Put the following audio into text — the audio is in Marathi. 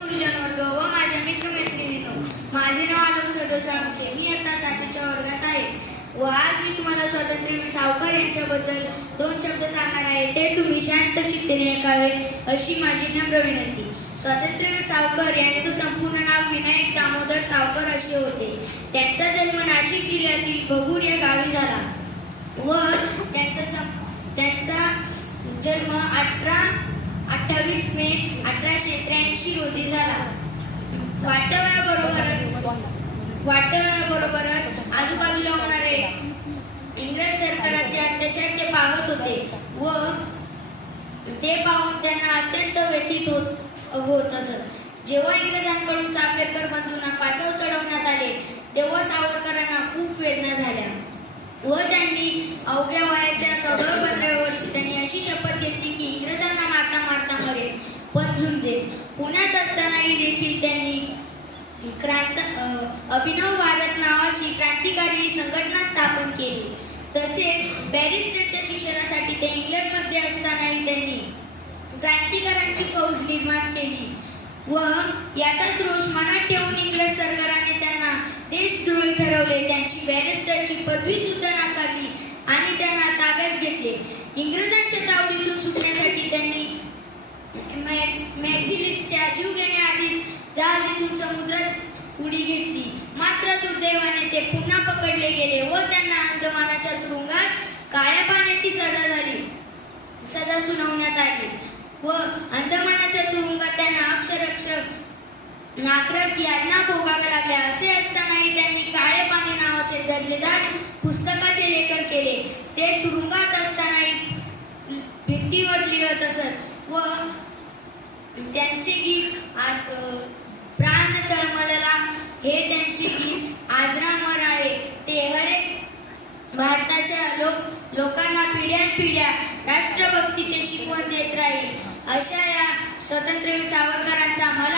गुरुजन वर्ग व माझ्या मित्रमैत्रिणींनो. माझे नाव आलोक सदो साळुंखे मी आता सातवीच्या वर्गात आहे. व आज मी तुम्हाला स्वातंत्र्यवीर सावकार यांच्याबद्दल दोन शब्द सांगणार आहे. ते तुम्ही शांत चित्तेने ऐकावे अशी माझी नम्र विनंती. स्वातंत्र्यवीर सावकर यांचं संपूर्ण नाव विनायक दामोदर सावकर असे होते. त्यांचा जन्म नाशिक जिल्ह्यातील भगूर या गावी झाला. व त्यांचा सं त्यांचा जन्म अठरा अठ्ठावीस मे अठराशे त्र्याऐंशी रोजी झाला. वाढत्या वयाबरोबरच आजूबाजूला होणारे इंग्रज सरकाराचे अत्याचार ते पाहत होते व ते पाहून त्यांना अत्यंत व्यथित होत होत असत. जेव्हा इंग्रजांकडून चाफेरकर बंधूंना फासव चढवण्यात आले तेव्हा सावरकरांना खूप वेदना झाल्या व त्यांनी अवघ्या वयाच्या चौदाव्या पंधराव्या वर्षी त्यांनी अशी शपथ घेतली की इंग्रज पण झुंजे पुण्यात असतानाही देखील त्यांनी क्रांत अभिनव भारत नावाची क्रांतिकारी संघटना स्थापन केली. तसेच बॅरिस्टरच्या शिक्षणासाठी ते इंग्लंडमध्ये असतानाही त्यांनी क्रांतिकारांची फौज निर्माण केली व याचाच रोष मनात ठेवून इंग्रज सरकाराने त्यांना देशद्रोही ठरवले. त्यांची बॅरिस्टरची पदवी सुद्धा नाकारली आणि त्यांना ताब्यात घेतले. इंग्रजांनी जीव घेण्याआधीच जहाजीतून समुद्रात उडी घेतली. मात्र दुर्दैवाने ते पुन्हा पकडले गेले व त्यांना अंदमानाच्या तुरुंगात काळ्या पाण्याची सजा झाली. सजा सुनावण्यात आली व अंदमानाच्या तुरुंगात त्यांना अक्षरक्षक नाकरत यातना भोगाव्या लागल्या असे असतानाही त्यांनी काळे पाणी नावाचे दर्जेदार पुस्तकाचे लेखन केले. ते तुरुंगात असतानाही भिंतीवर लिहत असत व त्यांचे गीत आज प्राण तळमळला. हे त्यांचे गीत आजरामर आहे. ते हरेक भारताच्या लोक लोकांना पिढ्यानपिढ्या राष्ट्रभक्तीचे शिकवण देत राहील. अशा या स्वतंत्रवीर सावरकरांचा मला